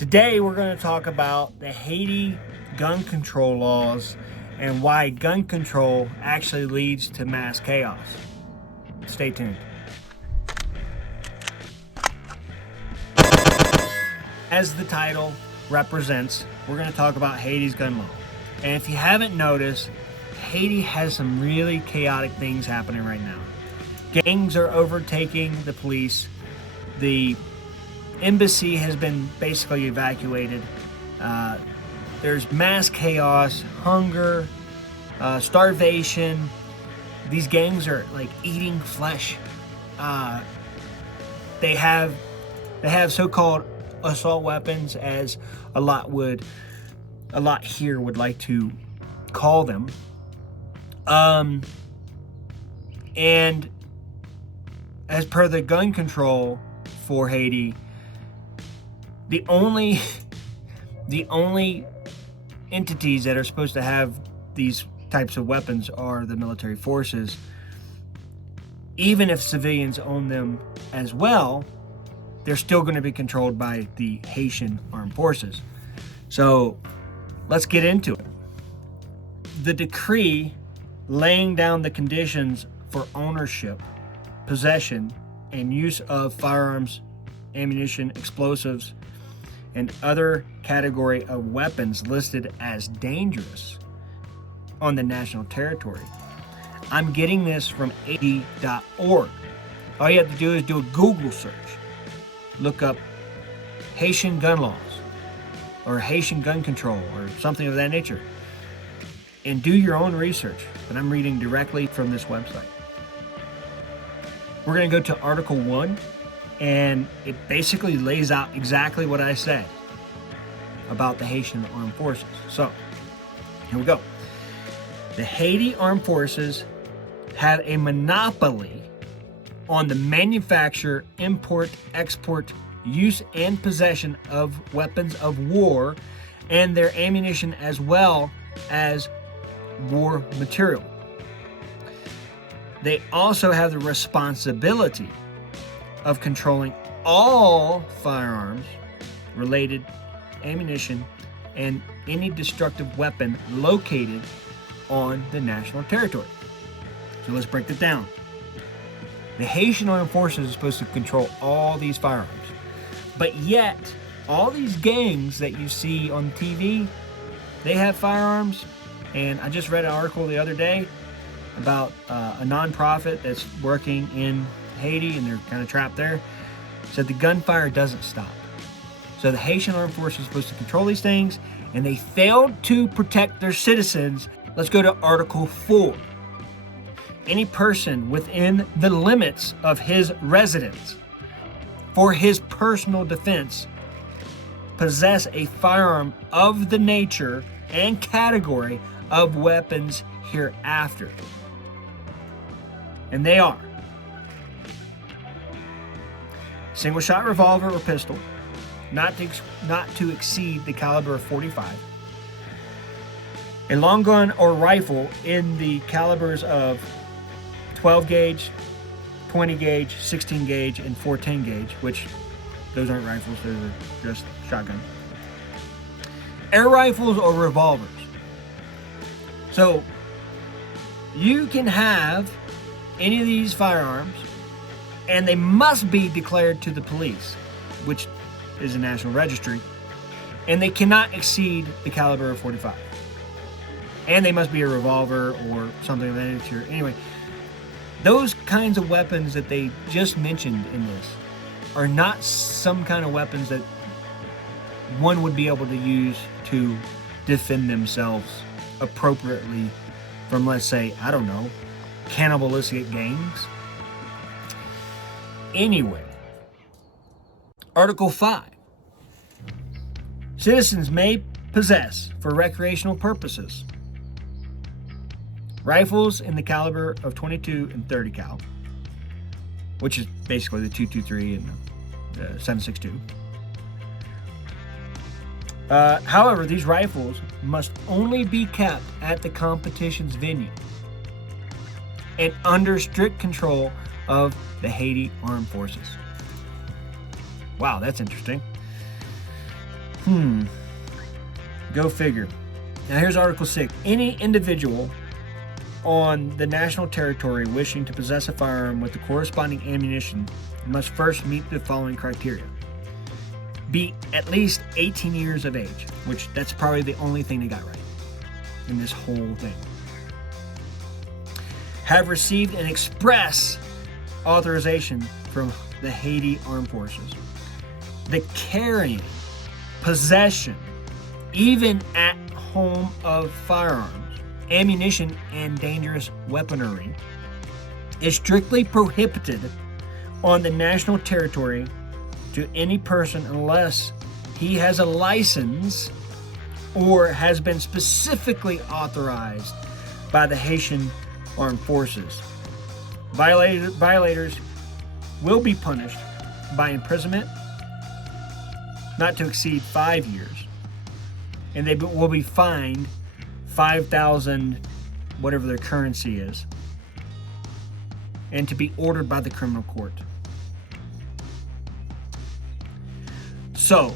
Today we're going to talk about the Haiti gun control laws and why gun control actually leads to mass chaos. Stay tuned. As the title represents, we're going to talk about Haiti's gun law. And if you haven't noticed, Haiti has some really chaotic things happening right now. Gangs are overtaking the police. The embassy has been basically evacuated. There's mass chaos, hunger, starvation. These gangs are like eating flesh. They have so-called assault weapons, as a lot here would like to call them. And as per the gun control for Haiti, the only entities that are supposed to have these types of weapons are the military forces. Even if civilians own them as well, they're still going to be controlled by the Haitian armed forces. So let's get into it. The decree laying down the conditions for ownership, possession, and use of firearms, ammunition, explosives, and other category of weapons listed as dangerous on the national territory. I'm getting this from Haiti.org. All you have to do is do a Google search. Look up Haitian gun laws or Haitian gun control or something of that nature, and do your own research. But I'm reading directly from this website. We're going to go to Article 1, and it basically lays out exactly what I said about the Haitian armed forces. So, here we go. The Haiti armed forces have a monopoly on the manufacture, import, export, use, and possession of weapons of war and their ammunition, as well as war material. They also have the responsibility of controlling all firearms, related ammunition, and any destructive weapon located on the national territory. So let's break it down. The Haitian Armed Forces is supposed to control all these firearms. But yet, all these gangs that you see on TV, they have firearms. And I just read an article the other day about a nonprofit that's working in Haiti, and they're kind of trapped there. Said the gunfire doesn't stop. So the Haitian Armed Forces is supposed to control these things, and they failed to protect their citizens. Let's go to Article 4. Any person within the limits of his residence for his personal defense possess a firearm of the nature and category of weapons hereafter. And they are single shot revolver or pistol, not to exceed the caliber of .45. A long gun or rifle in the calibers of 12 gauge, 20 gauge, 16 gauge, and 410 gauge, which those aren't rifles, those are just shotguns. Air rifles or revolvers. So you can have any of these firearms, and they must be declared to the police, which is a national registry, and they cannot exceed the caliber of .45. And they must be a revolver or something of that nature. Anyway, those kinds of weapons that they just mentioned in this are not some kind of weapons that one would be able to use to defend themselves appropriately from, let's say, I don't know, cannibalistic gangs. Anyway, Article 5. Citizens may possess, for recreational purposes, rifles in the caliber of 22 and 30 cal, which is basically the .223 and the .762. However, these rifles must only be kept at the competition's venue and under strict control of the Haiti Armed Forces. Wow, that's interesting. Go figure. Now here's Article 6. Any individual on the national territory wishing to possess a firearm with the corresponding ammunition must first meet the following criteria. Be at least 18 years of age, which that's probably the only thing they got right in this whole thing. Have received an express authorization from the Haiti Armed Forces. The carrying, possession, even at home of firearms, ammunition, and dangerous weaponry is strictly prohibited on the national territory to any person unless he has a license or has been specifically authorized by the Haitian Armed Forces. Violators will be punished by imprisonment not to exceed 5 years, and they will be fined 5,000, whatever their currency is, and to be ordered by the criminal court. So,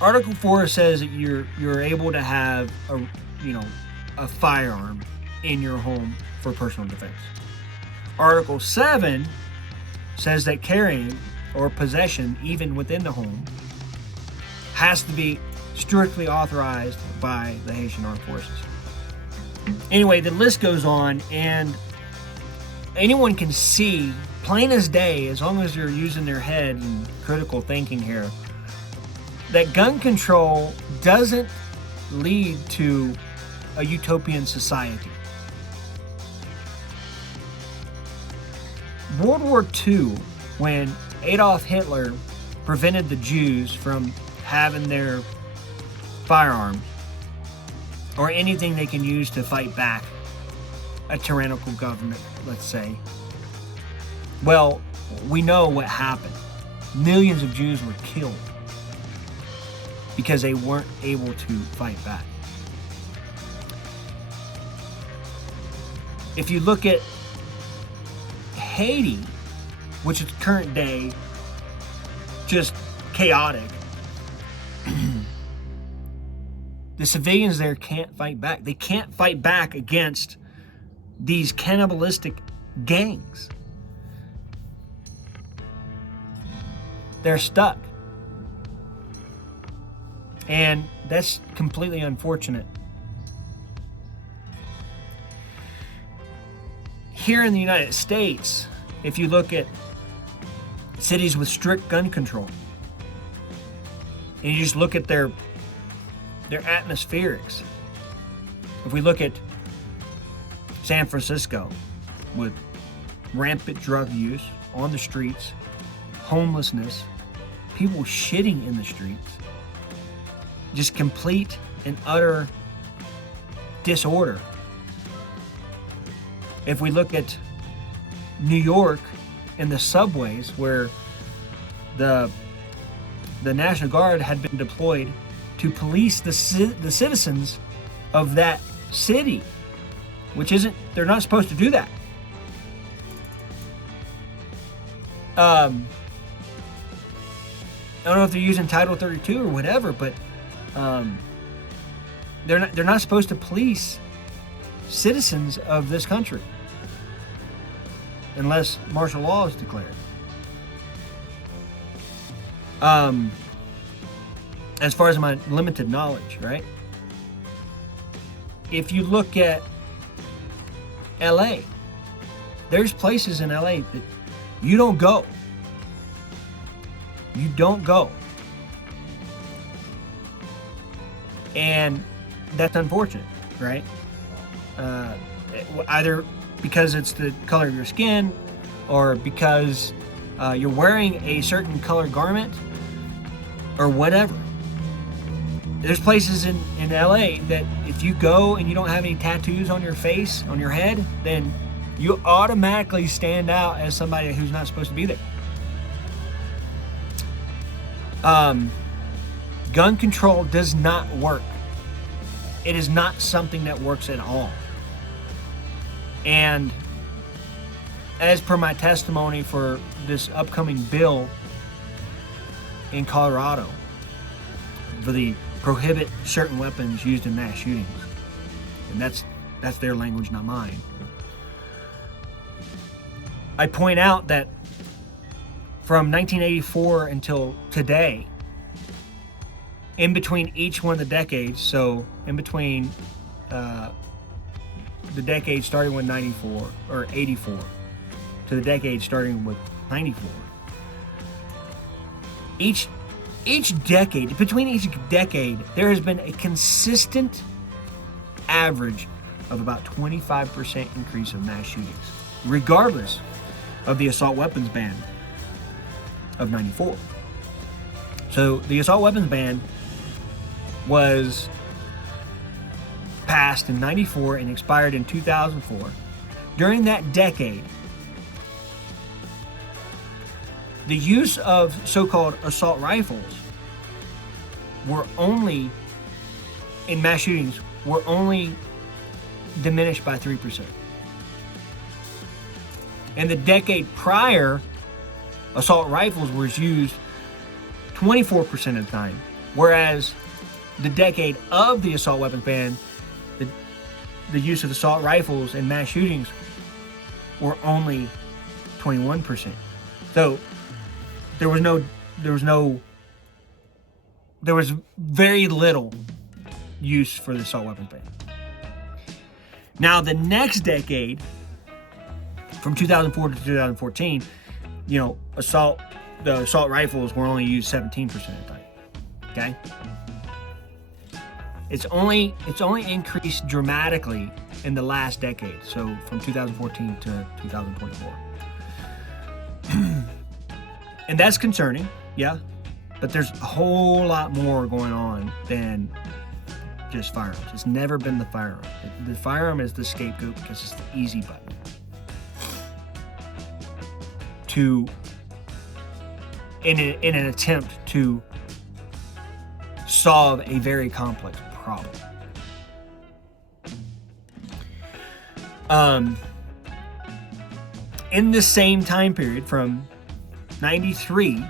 Article 4 says that you're able to have a firearm in your home for personal defense. Article 7 says that carrying or possession, even within the home, has to be strictly authorized by the Haitian Armed Forces. Anyway, the list goes on, and anyone can see, plain as day, as long as they're using their head and critical thinking here, that gun control doesn't lead to a utopian society. World War II, when Adolf Hitler prevented the Jews from having their firearms or anything they can use to fight back a tyrannical government, let's say. Well, we know what happened. Millions of Jews were killed because they weren't able to fight back. If you look at Haiti, which is current day, just chaotic, the civilians there can't fight back. They can't fight back against these cannibalistic gangs. They're stuck. And that's completely unfortunate. Here in the United States, if you look at cities with strict gun control, and you just look at their atmospherics. If we look at San Francisco with rampant drug use on the streets, homelessness, people shitting in the streets, just complete and utter disorder. If we look at New York and the subways where the National Guard had been deployed to police the citizens of that city, they're not supposed to do that. I don't know if they're using Title 32 or whatever, but they're not supposed to police citizens of this country unless martial law is declared. As far as my limited knowledge, right? If you look at LA, there's places in LA that you don't go. You don't go. And that's unfortunate, right? Either because it's the color of your skin or because you're wearing a certain color garment or whatever. There's places in LA that if you go and you don't have any tattoos on your face, on your head, then you automatically stand out as somebody who's not supposed to be there. Gun control does not work. It is not something that works at all. And as per my testimony for this upcoming bill in Colorado, prohibit certain weapons used in mass shootings. And that's their language, not mine. I point out that from 1984 until today, in between each one of the decades, so in between the decade starting with 94 or 84 to the decade starting with 94, each decade, between each decade, there has been a consistent average of about 25% increase of mass shootings, regardless of the assault weapons ban of 94. So the assault weapons ban was passed in 94 and expired in 2004. During that decade, the use of so-called assault rifles were only, in mass shootings, were only diminished by 3%. In the decade prior, assault rifles was used 24% of the time, whereas the decade of the assault weapons ban, the use of assault rifles in mass shootings were only 21%. So there was very little use for the assault weapons ban. Now the next decade, from 2004 to 2014, the assault rifles were only used 17% of the time. Okay? It's only increased dramatically in the last decade, so from 2014 to 2024. And that's concerning, yeah, but there's a whole lot more going on than just firearms. It's never been the firearm. The firearm is the scapegoat because it's the easy button in an attempt to solve a very complex problem. In the same time period, from 93,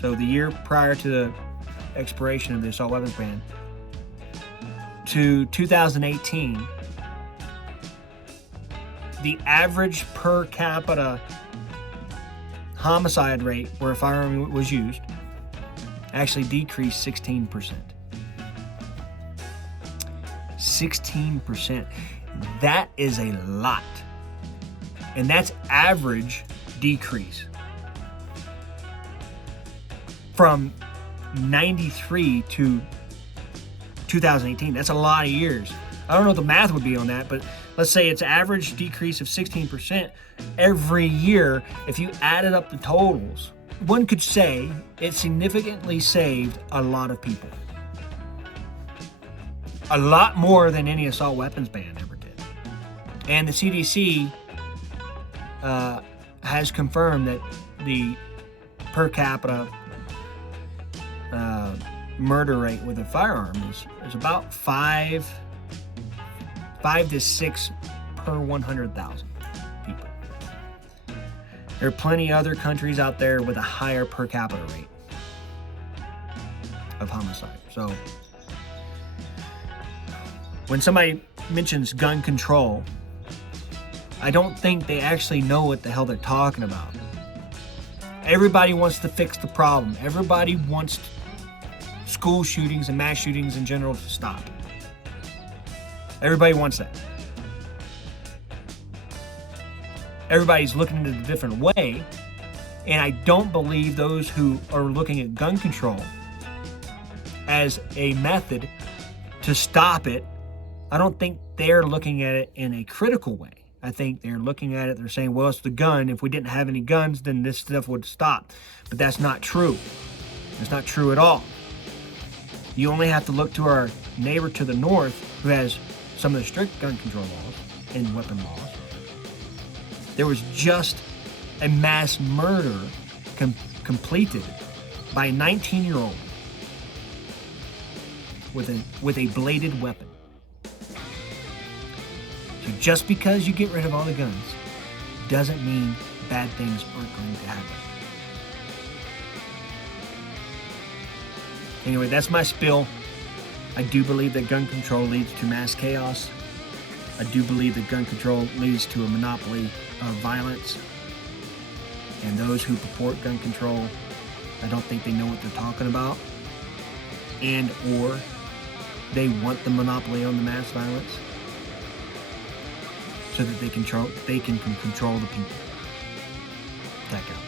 so the year prior to the expiration of the assault weapons ban, to 2018, the average per capita homicide rate where a firearm was used actually decreased 16%. 16%. That is a lot. And that's average decrease. From 93 to 2018, that's a lot of years. I don't know what the math would be on that, but let's say it's average decrease of 16% every year. If you added up the totals, one could say it significantly saved a lot of people. A lot more than any assault weapons ban ever did. And the CDC has confirmed that the per capita murder rate with a firearm is about 5 to 6 per 100,000 people. There are plenty of other countries out there with a higher per capita rate of homicide. So when somebody mentions gun control, I don't think they actually know what the hell they're talking about. Everybody wants to fix the problem. Everybody wants school shootings and mass shootings in general to stop. Everybody wants that. Everybody's looking at it a different way, and I don't believe those who are looking at gun control as a method to stop it, I don't think they're looking at it in a critical way. I think they're looking at it, they're saying, well, it's the gun. If we didn't have any guns, then this stuff would stop. But that's not true. It's not true at all. You only have to look to our neighbor to the north, who has some of the strict gun control laws and weapon laws. There was just a mass murder completed by a 19-year-old with a bladed weapon. So just because you get rid of all the guns doesn't mean bad things aren't going to happen. Anyway, that's my spill. I do believe that gun control leads to mass chaos. I do believe that gun control leads to a monopoly of violence. And those who purport gun control, I don't think they know what they're talking about. And or they want the monopoly on the mass violence so that they can control the people. That guy.